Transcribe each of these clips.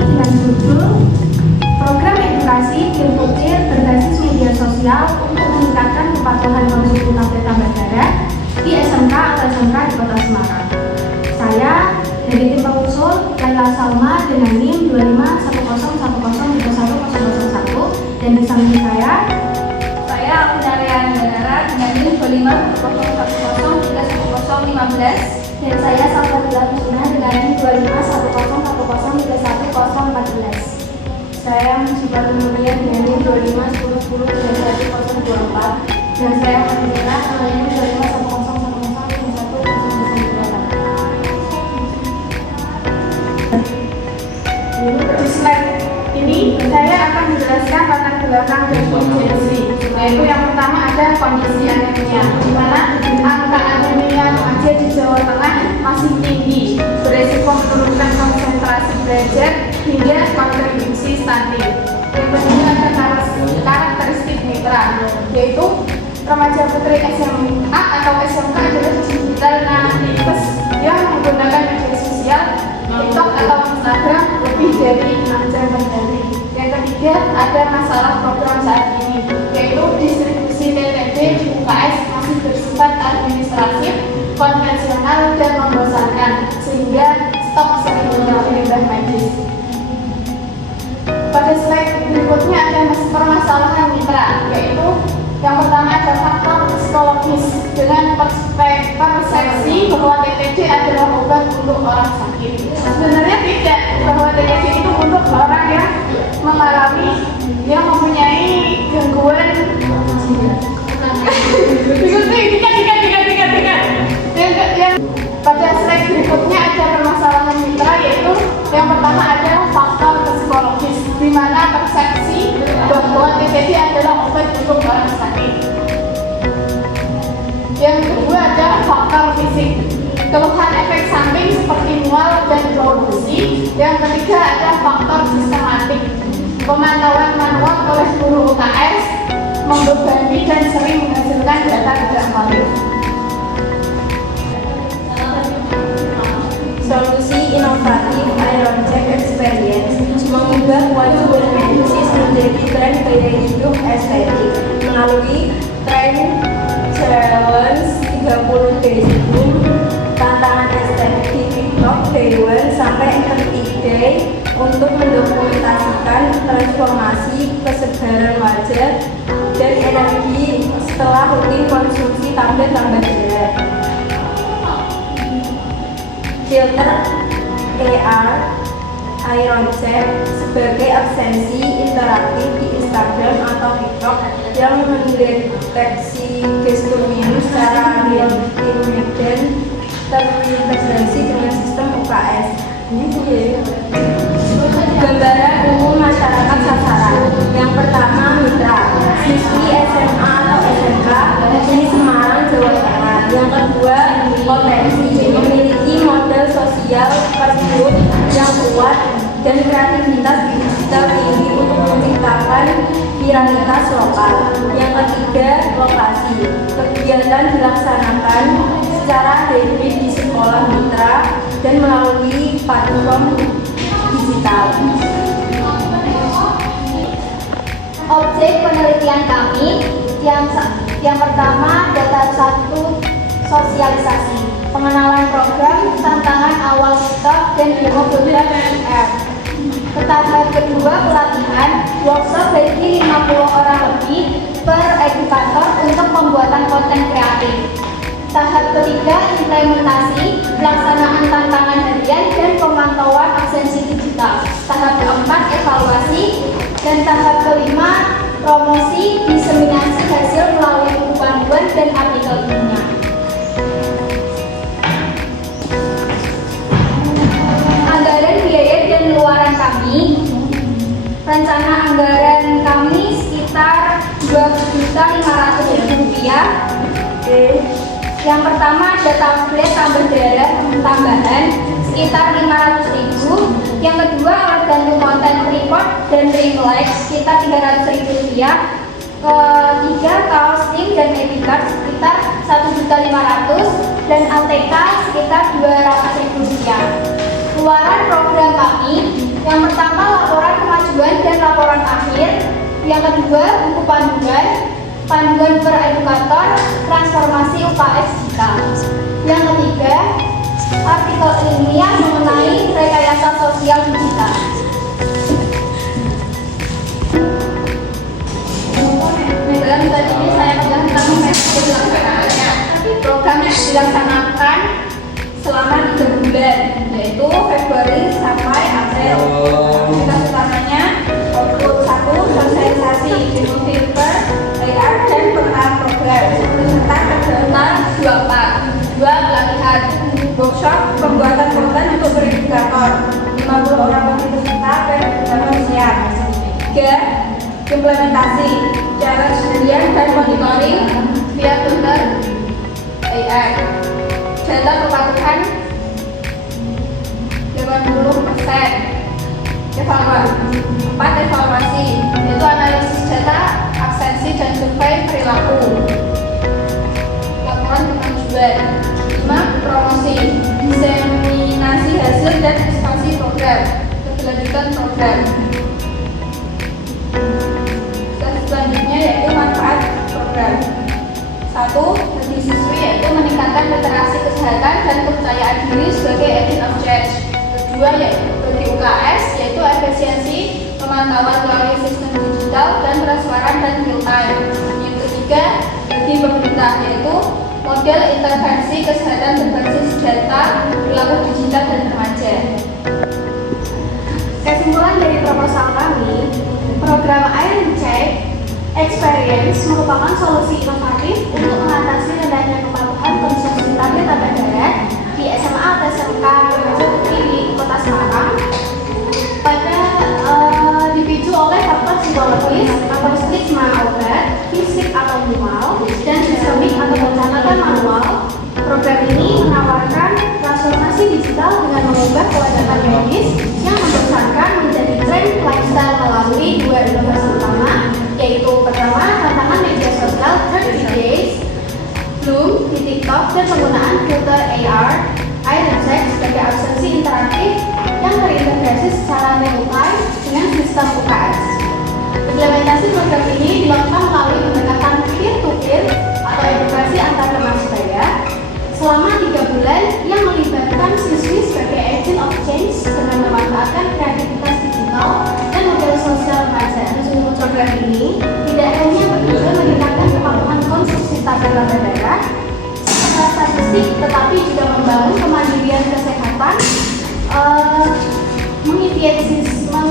dengan judul Program Edukasi Peer-to-Peer berbasis media sosial untuk meningkatkan kepatuhan konsumsi tablet tambah darah di SMK atau SMK di Kota Semarang. Saya dari tim pengusul Laila Salma dengan NIM 2510103101 dan di samping saya Akunarian Negara dengan NIM 2510103115 dan saya Salvatilla Kusuma dengan NIM 2510103114. Saya Musibah Mulia dengan NIM 2510103124 Dan saya Fadila dengan NIM 2510103114. Di slide ini saya akan menjelaskan latar belakang dari kondisi, yaitu yang pertama ada kondisi anemia, di mana angka anemia remaja di Jawa Tengah masih tinggi, beresiko menurunkan konsentrasi belajar hingga kontribusi stunting. Yang kedua ada karakteristik mitra, yaitu remaja putri SMA atau SMK adalah digital natives yang menggunakan media sosial TikTok atau Instagram lebih dari 6 jam per hari. Yang ketiga ada masalah program saat ini, yaitu distribusi TTD di UKS masih bersifat administratif, konvensional dan membosankan, sehingga stok sering mengalami limbah medis. Pada slide berikutnya ada permasalahan mitra, yaitu yang pertama ada faktor psikologis dengan persepsi bahwa TTD adalah obat untuk orang sakit. Sebenarnya tidak, bahwa TTD itu untuk orang yang mempunyai gangguan yang pada slide berikutnya ada permasalahan mitra, yaitu yang pertama ada faktor psikologis, di mana persepsi bahwa TTD adalah obat untuk orang sakit. Yang kedua ada faktor fisik, keluhan efek samping seperti mual dan bau besi. Yang ketiga ada faktor sistematik, pemantauan manual oleh guru UKS membebani dan sering menghasilkan data tidak valid. Solusi inovatif Iron Check Experience mengubah wajah bermedisis menjadi tren gaya hidup estetik melalui tren challenge 30 days boom, tantangan estetik di TikTok Day 1 sampai 30 day untuk mendokumentasikan transformasi kesegaran wajah dan energi setelah rutin konsumsi tablet tambah darah. Filter AR Iron Check sebagai absensi interaktif di Instagram atau TikTok yang mendeteksi gestur minus secara real-time dan terintegrasi dengan sistem UKS. Gambaran umum masyarakat sasaran. Yang pertama mitra, siswi SMA atau SMK di Semarang, Jawa Tengah. Yang kedua potensi, memiliki modal sosial tersebut yang kuat dan kreativitas digital tinggi untuk menciptakan viralitas lokal. Yang ketiga lokasi, kegiatan dilaksanakan secara hybrid di sekolah mitra dan melalui platform digital. Objek penelitian kami yang pertama data 1 sosialisasi, pengenalan program, tantangan awal TikTok dan demo program PR. Tahap kedua pelatihan, workshop bagi 50 orang lebih per edukator untuk pembuatan konten kreatif. Tahap ketiga implementasi, pelaksanaan tantangan harian dan pemantauan absensi digital. Tahap keempat evaluasi dan tahap kelima promosi diseminasi hasil melalui buku panduan dan artikel ilmiah. Anggaran biaya dan luaran kami, rencana anggaran kami sekitar Rp20.500.000. Yang pertama ada tablet tambah darah tambahan sekitar 500.000. Yang kedua alat bantu konten tripod dan ring light sekitar 300.000 rupiah. Ketiga kaos tim dan ID card sekitar 1.500.000 dan ATK sekitar 200.000 rupiah. Keluaran program kami yang pertama Yang kedua, buku panduan beredukator transformasi UKS digital. Yang ketiga, artikel ilmiah mengenai rekayasa sosial digital. Dalam tadi ini saya menjelaskan metode pelaksanaannya. Program yang dilaksanakan selama 3 bulan, yaitu Februari sampai April. Tugas utamanya output 1, sosialisasi jenis filter, AR, dan pengenalan program serta kegiatan 24. 2. Pelatihan workshop pembuatan konten untuk verigator 50 orang lebih peserta verigator siap. 3. Implementasi challenge harian dan monitoring via Twitter AR. Data kepatuhan 80%. Evaluasi yaitu analisis data, absensi dan survei perilaku. Laporan kemajuan. 5. Promosi, diseminasi hasil dan ekspansi program, keberlanjutan program. Selanjutnya yaitu manfaat program. 1. Bagi siswi yaitu meningkatkan literasi kesehatan dan kepercayaan diri sebagai agent of change. Kedua yaitu bagi UKS yaitu efisiensi pemantauan melalui sistem digital dan transparan dan real time. Yang ketiga bagi pemerintah yaitu model intervensi kesehatan berbasis data perilaku digital dan remaja. Kesimpulan dari proposal kami, program Iron Check Experience merupakan solusi inovatif untuk mengatasi rendahnya kepatuhan konsumsi tablet tanda darat di SMA atau SMK Remaja Putri di Kota Semarang dipicu oleh faktor psikologis atau stigma obat, fisik atau manual, dan sistemik atau pencatatan manual. Program ini menawarkan transformasi digital dengan mengubah kewajaran medis yang membosankan menjadi tren lifestyle melalui 2 inovasi utama, yaitu pertama, tantangan media sosial 30 days, Bloom di TikTok, dan penggunaan filter AR, Iron Check sebagai absensi interaktif yang terintegrasi secara real time dengan sistem UKS. Implementasi program ini dilakukan melalui pendekatan peer-to-peer atau edukasi antar teman sebaya selama 3 bulan yang melibatkan siswi sebagai agent of change dengan memanfaatkan kreativitas digital dan model sosial remaja. Program ini tidak hanya bertujuan meningkatkan kepatuhan konsumsi tablet tanda darat secara statistik, tetapi juga membangun kemandirian kesehatan, mengefisiensikan.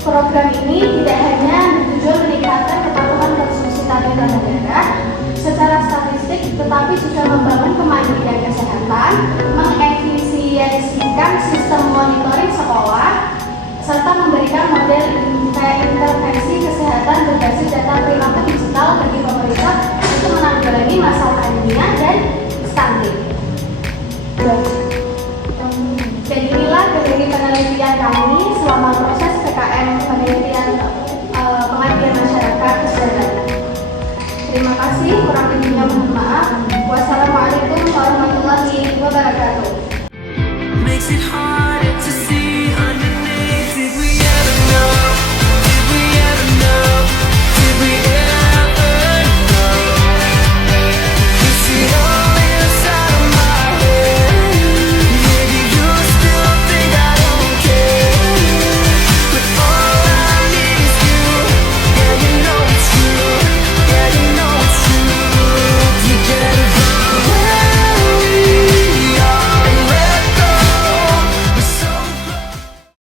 Program ini tidak hanya bertujuan meningkatkan kepatuhan konsumsi tablet tanda darat secara statistik, tetapi juga membangun kemandirian kesehatan, mengefisiensikan sistem monitoring sekolah, serta memberikan model intervensi kesehatan berbasis data perilaku digital bagi pemerintah untuk menanggulangi masalah anemia dan stunting. Dan inilah dari penelitian kami selama proses PKM penelitian pengabdian masyarakat kesehatan. Terima kasih, kurang lebihnya mohon maaf. Wassalamualaikum warahmatullahi wabarakatuh.